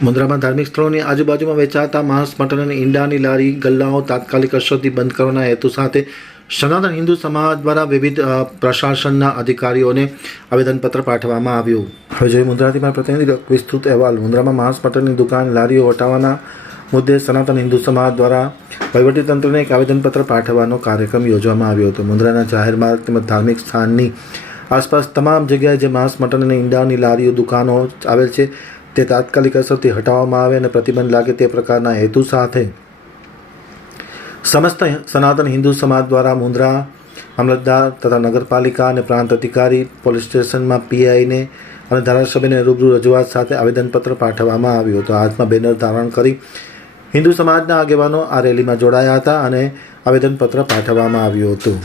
મુન્દ્રામાં ધાર્મિક સ્થળોની આજુબાજુમાં વેચાતા માંસ, મટન અને ઈંડાની લારી, ગલ્લાઓ તાત્કાલિક અસરથી બંધ કરવાના હેતુ સાથે સનાતન હિન્દુ સમાજ દ્વારા વિવિધ પ્રશાસનના અધિકારીઓને આવેદનપત્ર પાઠવવામાં આવ્યું. હવે જોઈએ મુન્દ્રાથી મારા પ્રતિનિધિ વિસ્તૃત અહેવાલ. મુન્દ્રામાં માંસ, મટનની દુકાન, લારીઓ હટાવવાના મુદ્દે સનાતન હિન્દુ સમાજ દ્વારા વહીવટીતંત્રને એક આવેદનપત્ર પાઠવવાનો કાર્યક્રમ યોજવામાં આવ્યો હતો. મુન્દ્રાના જાહેર માર્ગ તેમજ ધાર્મિક સ્થાનની આસપાસ તમામ જગ્યાએ જે માંસ, મટન અને ઈંડાની લારીઓ, દુકાનો આવેલ છે તે તાત્કાલિક અસરથી હટાવવામાં આવે અને પ્રતિબંધ લાગે તે પ્રકારના હેતુ સાથે સમસ્ત સનાતન હિન્દુ સમાજ દ્વારા મુન્દ્રા મામલતદાર તથા નગરપાલિકા અને પ્રાંત અધિકારી, પોલીસ સ્ટેશનમાં પીઆઈને અને ધારાસભ્યને રૂબરૂ રજૂઆત સાથે આવેદનપત્ર પાઠવવામાં આવ્યું હતું. હાથમાં બેનર ધારણ કરી હિન્દુ સમાજના આગેવાનો આ રેલીમાં જોડાયા હતા અને આવેદનપત્ર પાઠવવામાં આવ્યું હતું.